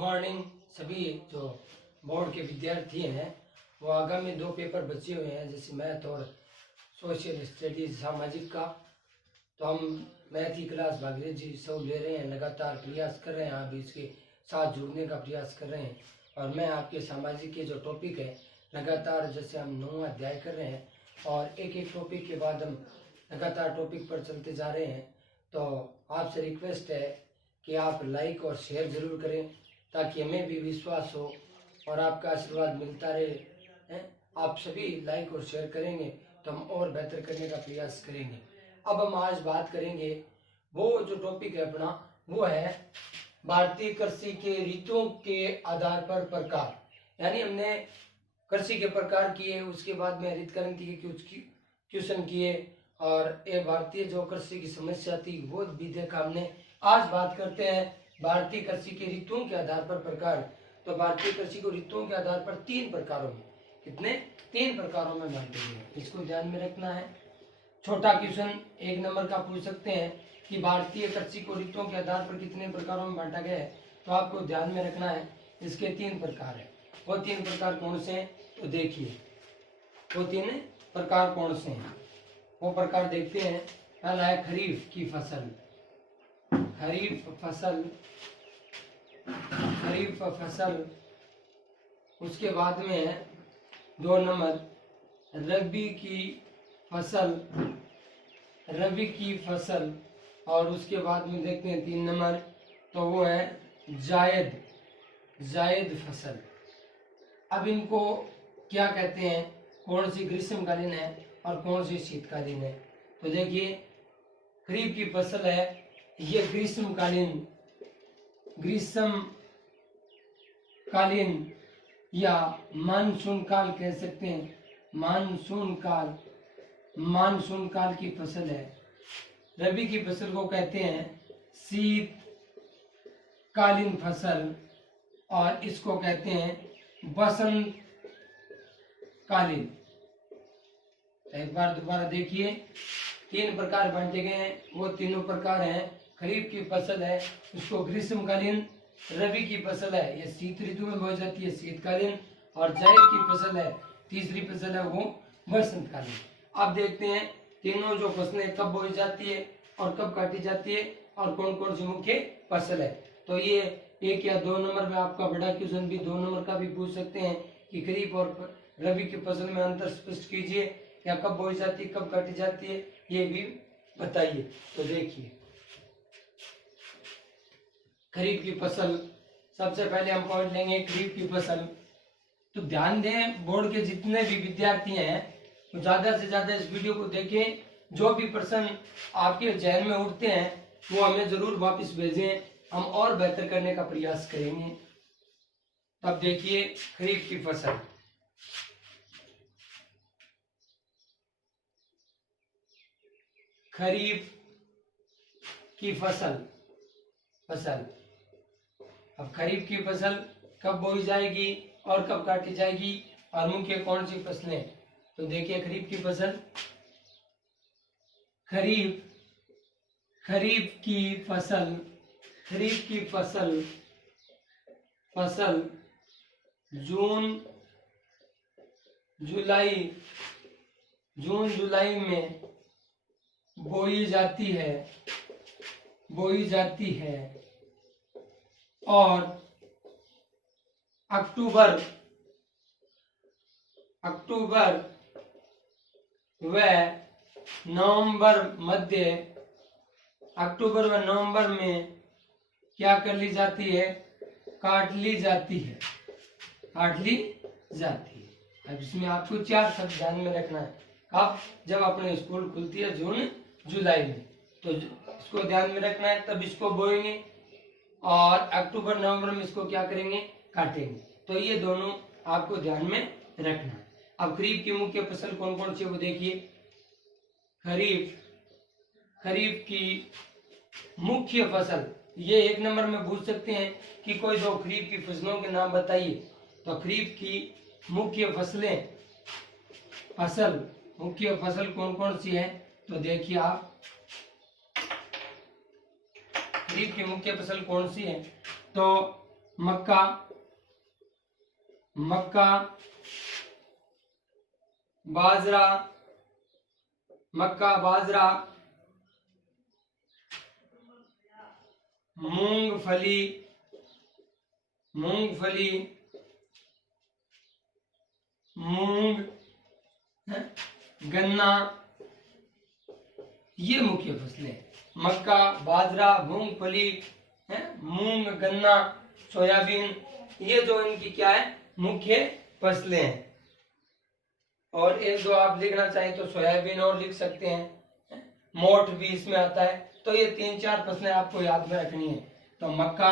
Morning सभी जो board के विद्यार्थी हैं वो आगामी 2 पेपर बचे हुए हैं, जैसे मैथ और सोशल स्टडीज सामाजिक का। तो हम मैथ की क्लास भागीरथ जी सब ले रहे हैं, लगातार प्रयास कर रहे हैं, आप इसके साथ जुड़ने का प्रयास कर रहे हैं। और मैं आपके सामाजिक के जो टॉपिक है लगातार जैसे हम 9वां अध्याय कर रहे हैं और एक एक टॉपिक के बाद हम लगातार टॉपिक पर चलते जा रहे हैं। तो आपसे रिक्वेस्ट है कि आप लाइक और शेयर जरूर करें ताकि हमें भी विश्वास हो और आपका आशीर्वाद मिलता रहे। आप सभी लाइक और शेयर करेंगे तो हम और बेहतर करने का प्रयास करेंगे। अब हम आज बात करेंगे, वो जो टॉपिक है अपना वो है भारतीय कृषि के ऋतुओं के आधार पर प्रकार। यानी हमने कृषि के प्रकार किए, उसके बाद में हरित क्रांति के कुछ क्वेश्चन किए और ये भारतीय जो कृषि की समस्या थी वो भी देखा हमने। आज बात करते हैं भारतीय कृषि के ऋतुओं के आधार पर प्रकार। तो भारतीय कृषि को ऋतुओं के आधार पर 3 प्रकारों में, कितने 3 प्रकारों में बांटे हैं, इसको ध्यान में रखना है। छोटा क्वेश्चन 1 नंबर का पूछ सकते हैं कि भारतीय कृषि को ऋतुओं के आधार पर कितने प्रकारों में बांटा गया है, तो आपको ध्यान में रखना है इसके 3 प्रकार है। वो 3 प्रकार कौन से हैं तो देखिए, वो 3 प्रकार कौन से हैं वो प्रकार देखते हैं। पहला है खरीफ की फसल, खरीफ फसल। उसके बाद में है 2 नंबर रबी की फसल और उसके बाद में देखते हैं 3 नंबर, तो वो है जायद फसल। अब इनको क्या कहते हैं, कौन सी ग्रीष्मकालीन है और कौन सी शीतकालीन है। तो देखिए खरीफ की फसल है, ये ग्रीष्मकालीन या मानसून काल कह सकते हैं, मानसून काल की फसल है। रबी की फसल को कहते हैं शीतकालीन फसल और इसको कहते हैं बसंत कालीन। एक बार दोबारा देखिए, 3 प्रकार बांटे गए हैं, वो तीनों प्रकार हैं। खरीफ की फसल है उसको ग्रीष्मकालीन, रबी की फसल है ये शीत ऋतु में बोई जाती है शीतकालीन, और जायद की फसल है तीसरी फसल है वो बसंतकालीन। अब देखते हैं तीनों जो फसलें कब बोई जाती है और कब काटी जाती है और कौन कौन सी मुख्य फसल है। तो ये 1 या 2 नंबर में आपका बड़ा क्वेश्चन भी 2 नंबर का भी पूछ सकते हैं कि खरीफ और रबी की फसल में अंतर स्पष्ट कीजिए, या कब बोई जाती है कब काटी जाती है ये भी बताइए। तो देखिए खरीफ की फसल, सबसे पहले हम पॉइंट लेंगे खरीफ की फसल। तो ध्यान दें, बोर्ड के जितने भी विद्यार्थी हैं वो ज्यादा से ज्यादा इस वीडियो को देखें। जो भी प्रश्न आपके जहन में उठते हैं वो हमें जरूर वापस भेजें, हम और बेहतर करने का प्रयास करेंगे। तब देखिए खरीफ की फसल, खरीफ की फसल। अब खरीफ की फसल कब बोई जाएगी और कब काटी जाएगी और मुख्य कौन सी फसलें। तो देखिए खरीफ की फसल, खरीफ की फसल जून जुलाई में बोई जाती है और अक्टूबर व नवंबर में क्या कर ली जाती है, काट ली जाती है। अब इसमें आपको 4 शब्द ध्यान में रखना है। कब, जब अपने स्कूल खुलती है जून जुलाई में, तो इसको ध्यान में रखना है। तब इसको बोएंगे और अक्टूबर नवंबर में इसको क्या करेंगे, काटेंगे। तो ये दोनों आपको ध्यान में रखना है। अब खरीफ की मुख्य फसल कौन कौन सी वो देखिए। खरीफ की मुख्य फसल, ये 1 नंबर में पूछ सकते हैं कि कोई 2 खरीफ की फसलों के नाम बताइए। तो खरीफ की मुख्य फसल कौन कौन सी है, तो देखिए आप खरीफ की मुख्य फसल कौन सी है। तो मक्का, मक्का, बाजरा, मक्का बाजरा, मूंगफली, मूंगफली, मूंग, गन्ना, ये मुख्य फसलें। मक्का, बाजरा, मूंगफली, मूंग, गन्ना, सोयाबीन, ये जो इनकी क्या है मुख्य फसलें हैं। और एक दो आप लिखना चाहें तो सोयाबीन और लिख सकते हैं, मोठ भी इसमें आता है। तो ये 3-4 फसलें आपको याद में रखनी है। तो मक्का,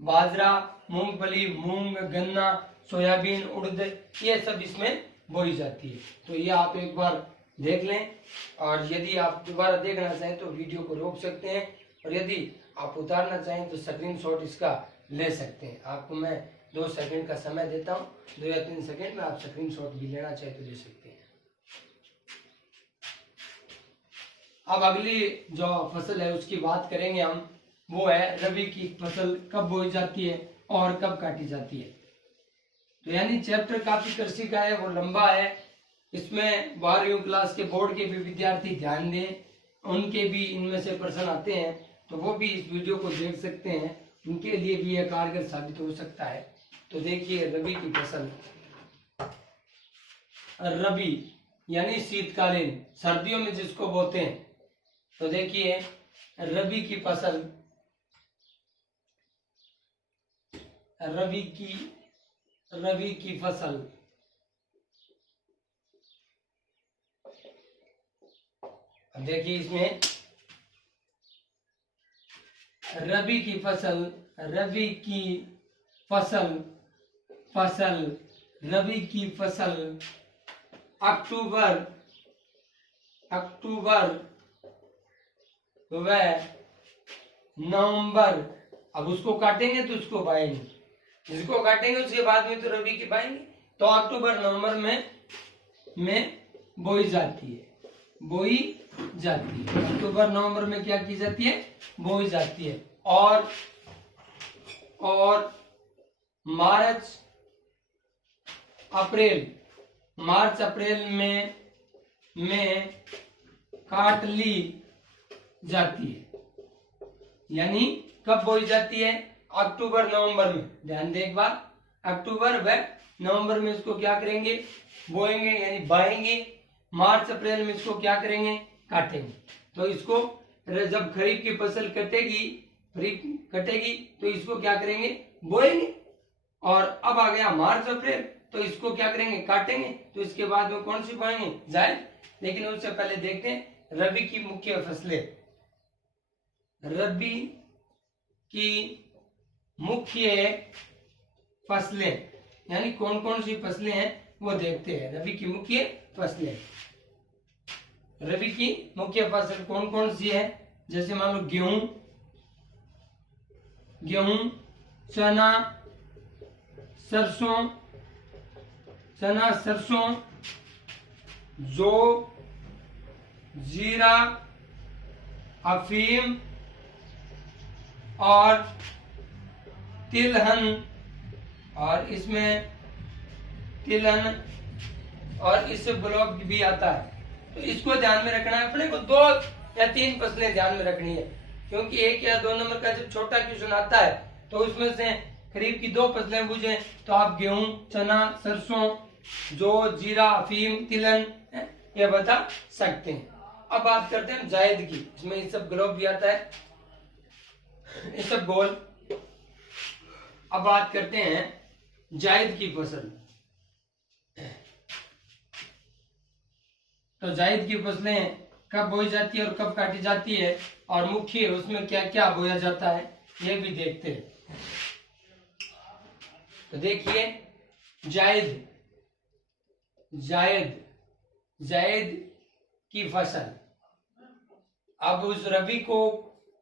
बाजरा, मूंगफली, मूंग, गन्ना, सोयाबीन, उड़द, ये सब इसमें बोई जाती है। तो ये आप एक बार देख लें, और यदि आप दोबारा देखना चाहें तो वीडियो को रोक सकते हैं, और यदि आप उतारना चाहें तो स्क्रीनशॉट इसका ले सकते हैं। आपको मैं 2 सेकंड का समय देता हूँ, 2 या 3 सेकंड में आप स्क्रीनशॉट भी लेना चाहे तो ले सकते हैं। अब अगली जो फसल है उसकी बात करेंगे हम, वो है रबी की फसल कब बोई जाती है और कब काटी जाती है। तो यानी चैप्टर काफी कृषि का है, वो लंबा है। इसमें 12वीं क्लास के बोर्ड के भी विद्यार्थी ध्यान दें, उनके भी इनमें से प्रश्न आते हैं, तो वो भी इस वीडियो को देख सकते हैं, उनके लिए भी यह कारगर साबित हो सकता है। तो देखिए रबी की फसल, रबी यानी शीतकालीन, सर्दियों में जिसको बोते हैं। तो देखिए रबी की फसल, रबी की फसल अब देखिए इसमें रबी की फसल, रबी की फसल, रबी की फसल अक्टूबर व नवंबर। अब उसको काटेंगे तो उसको बाएंगे, जिसको काटेंगे उसके बाद में तो रबी की बाएंगे। तो अक्टूबर नवंबर में बोई जाती है, अक्टूबर नवंबर में क्या की जाती है, बोई जाती है। और मार्च अप्रैल में काट ली जाती है। यानी कब बोई जाती है, अक्टूबर नवंबर में। ध्यान दें एक बार, अक्टूबर व नवंबर में इसको क्या करेंगे, बोएंगे यानी बाएंगे। मार्च अप्रैल में इसको क्या करेंगे, काटेंगे। तो इसको जब खरीफ की फसल कटेगी तो इसको क्या करेंगे, बोएंगे। और अब आ गया मार्च अप्रैल, तो इसको क्या करेंगे, काटेंगे। तो इसके बाद में कौन सी बोएंगे, जायद। लेकिन उससे पहले देखते हैं रबी की मुख्य फसलें। रबी की मुख्य फसलें यानी कौन कौन सी फसलें हैं वो देखते हैं। रबी की मुख्य फसलें, रबी की मुख्य फसल कौन कौन सी है, जैसे मान लो गेहूं, चना, सरसों, जौ, जीरा, अफीम और तिलहन। और इसमें तिलहन और इससे ब्लॉक भी आता है। तो इसको ध्यान में रखना है। अपने को 2 या 3 फसलें ध्यान में रखनी है, क्योंकि 1 या 2 नंबर का जब छोटा क्वेश्चन आता है तो उसमें से खरीफ की 2 फसलें पूछे तो आप गेहूं, चना, सरसों, जौ, जीरा, अफीम, तिलहन ये बता सकते हैं। अब बात करते हैं जायद की, इसमें ये सब ग्लोब भी आता है, ये सब गोल। अब बात करते हैं जायद की फसल। तो जायद की फसलें कब बोई जाती है और कब काटी जाती है, और मुख्य उसमें क्या क्या बोया जाता है ये भी देखते हैं। तो देखिए जायद की फसल, अब उस रबी को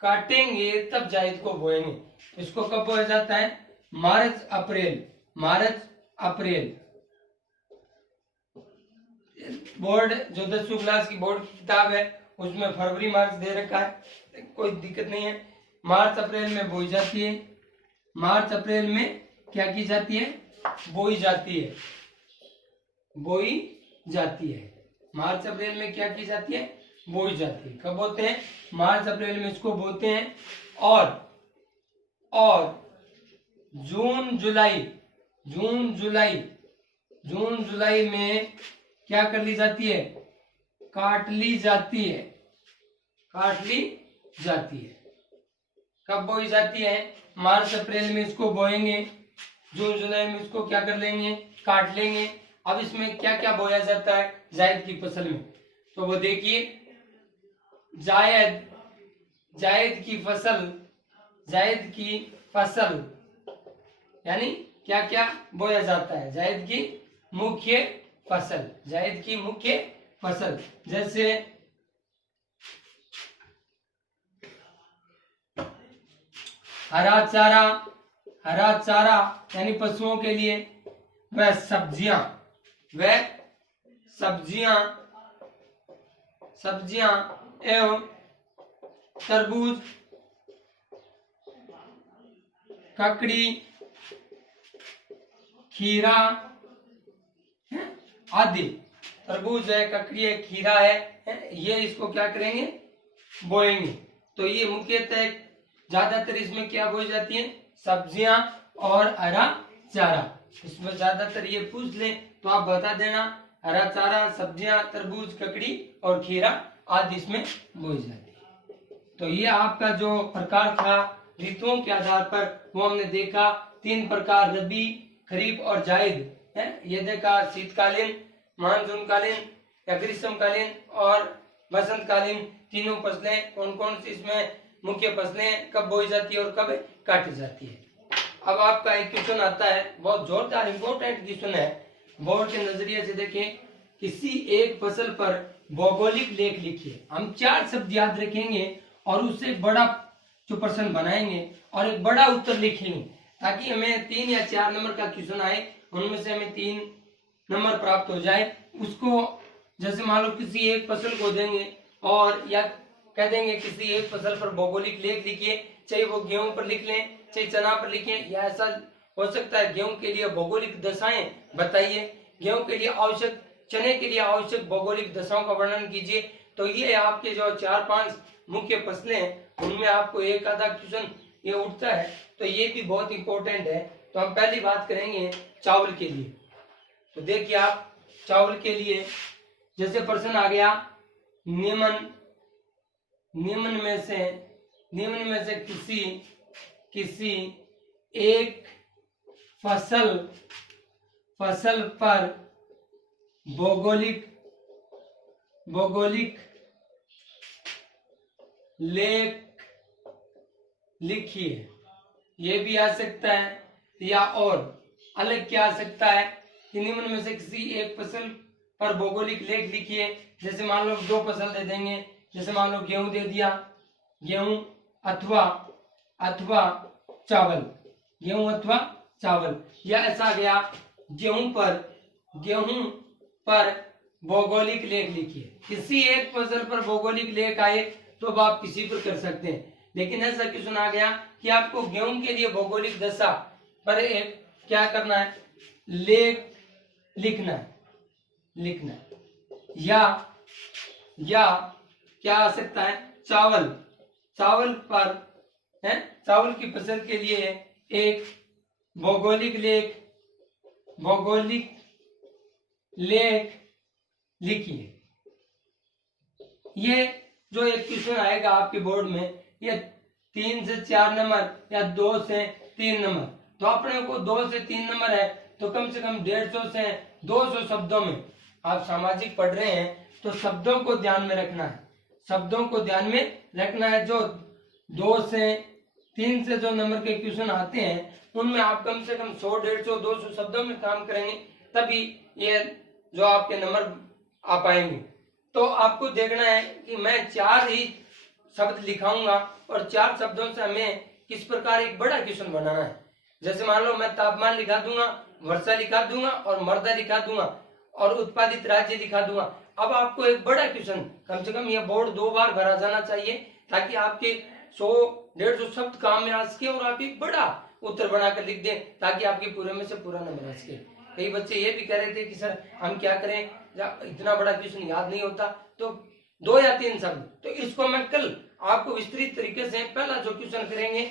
काटेंगे तब जायद को बोएंगे। इसको कब बोया जाता है, मार्च अप्रैल। बोर्ड जो 10वीं क्लास की बोर्ड की किताब है उसमें फरवरी मार्च दे रखा है, कोई दिक्कत नहीं है। मार्च अप्रैल में बोई जाती है। मार्च अप्रैल में क्या की जाती है, बोई जाती है, बोई जाती है। मार्च अप्रैल में क्या की जाती है, बोई जाती है। कब बोते हैं, मार्च अप्रैल में इसको बोते हैं। और जून जुलाई, जून जुलाई में क्या कर ली जाती है, काट ली जाती है, काट ली जाती है। कब बोई जाती है, मार्च अप्रैल में इसको बोएंगे, जून जुलाई में इसको क्या कर लेंगे, काट लेंगे। अब इसमें क्या क्या बोया जाता है जायद की फसल में, तो वो देखिए, जायद की फसल यानी क्या क्या बोया जाता है, जायद की मुख्य फसल, जैसे हरा चारा यानी पशुओं के लिए, वह सब्जियां एवं तरबूज, ककड़ी, खीरा आदि। तरबूज है, ककड़ी है, खीरा है, ये इसको क्या करेंगे, बोएंगे। तो ये मुख्यतः ज्यादातर इसमें क्या बोई जाती है, सब्जियां और हरा चारा। इसमें ज्यादातर ये पूछ ले तो आप बता देना, हरा चारा, सब्जियां, तरबूज, ककड़ी और खीरा आदि इसमें बोई जाती है। तो ये आपका जो प्रकार था ऋतुओं के आधार पर, वो हमने देखा 3 प्रकार, रबी, खरीफ और जायद है। ये देखा शीतकालीन, मानसूनकालीन या ग्रीष्मकालीन और बसंतकालीन तीनों फसलें कौन कौन सी इसमें मुख्य फसलें कब बोई जाती है और कब काटी जाती है। अब आपका एक क्वेश्चन आता है, बहुत जोरदार इंपॉर्टेंट क्वेश्चन है, बोर्ड के नजरिए से देखें। किसी एक फसल पर भौगोलिक लेख लिखिए। हम 4 शब्द याद रखेंगे और उससे बड़ा जो प्रश्न बनाएंगे और एक बड़ा उत्तर लिखेंगे, ताकि हमें 3 या 4 नंबर का क्वेश्चन आए, उनमें से हमें 3 नंबर प्राप्त हो जाए। उसको जैसे मान लो किसी एक फसल को देंगे और या कह देंगे किसी एक फसल पर भौगोलिक लेख लिखिए, चाहे वो गेहूं पर लिख लें, चाहे चना पर लिखें, या ऐसा हो सकता है गेहूं के लिए भौगोलिक दशाएं बताइए, गेहूं के लिए आवश्यक, चने के लिए आवश्यक भौगोलिक दशाओं का वर्णन कीजिए। तो ये आपके जो 4-5 मुख्य फसलें हैं, उनमें आपको एक आधा क्वेश्चन ये उठता है, तो ये भी बहुत इंपॉर्टेंट है। तो हम पहली बात करेंगे चावल के लिए। तो देखिए आप, चावल के लिए जैसे प्रश्न आ गया, निम्न में से किसी एक फसल पर भौगोलिक लेख लिखिए। ये भी आ सकता है, या और अलग क्या आ सकता है कि निम्न में से किसी एक फसल पर भौगोलिक लेख लिखिए। जैसे मान लो 2 फसल दे देंगे, जैसे मान लो गेहूं दे दिया, गेहूं अथवा चावल, गेहूं अथवा चावल, या ऐसा गया गेहूं पर भौगोलिक लेख लिखिए। किसी एक फसल पर भौगोलिक लेख आए तो अब आप किसी पर कर सकते हैं, लेकिन ऐसा क्वेश्चन आ गया कि आपको गेहूं के लिए भौगोलिक दशा पर एक क्या करना है, लेख लिखना है। या क्या आ सकता है, चावल पर है, चावल की फसल के लिए एक भौगोलिक लेख लिखिए। ये जो एक क्वेश्चन आएगा आपके बोर्ड में, ये 3 से 4 नंबर या 2 से 3 नंबर। तो अपने को 2 से 3 नंबर है, तो कम से कम 150 से 200 शब्दों में, आप सामाजिक पढ़ रहे हैं तो शब्दों को ध्यान में रखना है। जो 2 से 3 से जो नंबर के क्वेश्चन आते हैं, उनमें आप कम से कम 100, 150, 200 शब्दों में काम करेंगे, तभी ये जो आपके नंबर आ पाएंगे। तो आपको देखना है कि मैं 4 ही शब्द लिखाऊंगा और 4 शब्दों से हमें किस प्रकार एक बड़ा क्वेश्चन बनाना है। जैसे मान लो मैं तापमान लिखा दूंगा, वर्षा लिखा दूंगा और मृदा लिखा दूंगा और उत्पादित राज्य लिखा दूंगा। अब आपको एक बड़ा क्वेश्चन, कम से कम यह बोर्ड 2 बार भरा जाना चाहिए, ताकि आपके 100-150 शब्द काम में आ सके और आप एक बड़ा उत्तर बनाकर लिख दें ताकि आपके पूरे में से पूरा नंबर आ सके। कई बच्चे ये भी कह रहे थे कि सर हम क्या करें, इतना बड़ा क्वेश्चन याद नहीं होता, तो 2 या 3 शब्द, तो इसको मैं कल आपको विस्तृत तरीके से पहला जो क्वेश्चन करेंगे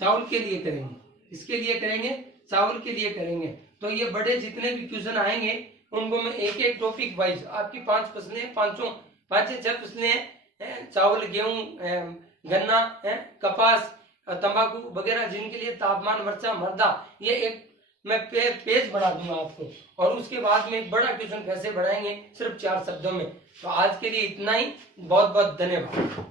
चावल के लिए करेंगे, इसके लिए करेंगे, चावल के लिए करेंगे। तो ये बड़े जितने भी क्वेश्चन आएंगे उनको मैं एक एक टॉपिक वाइज, आपकी 5 फसलें, 5 से 6 फसलें, चावल, गेहूं, गन्ना, कपास, तंबाकू वगैरह, जिनके लिए तापमान, वर्षा, मृदा, ये एक मैं पेज बना दूंगा आपको, और उसके बाद में बड़ा क्वेश्चन कैसे बढ़ाएंगे सिर्फ 4 शब्दों में। तो आज के लिए इतना ही, बहुत बहुत धन्यवाद।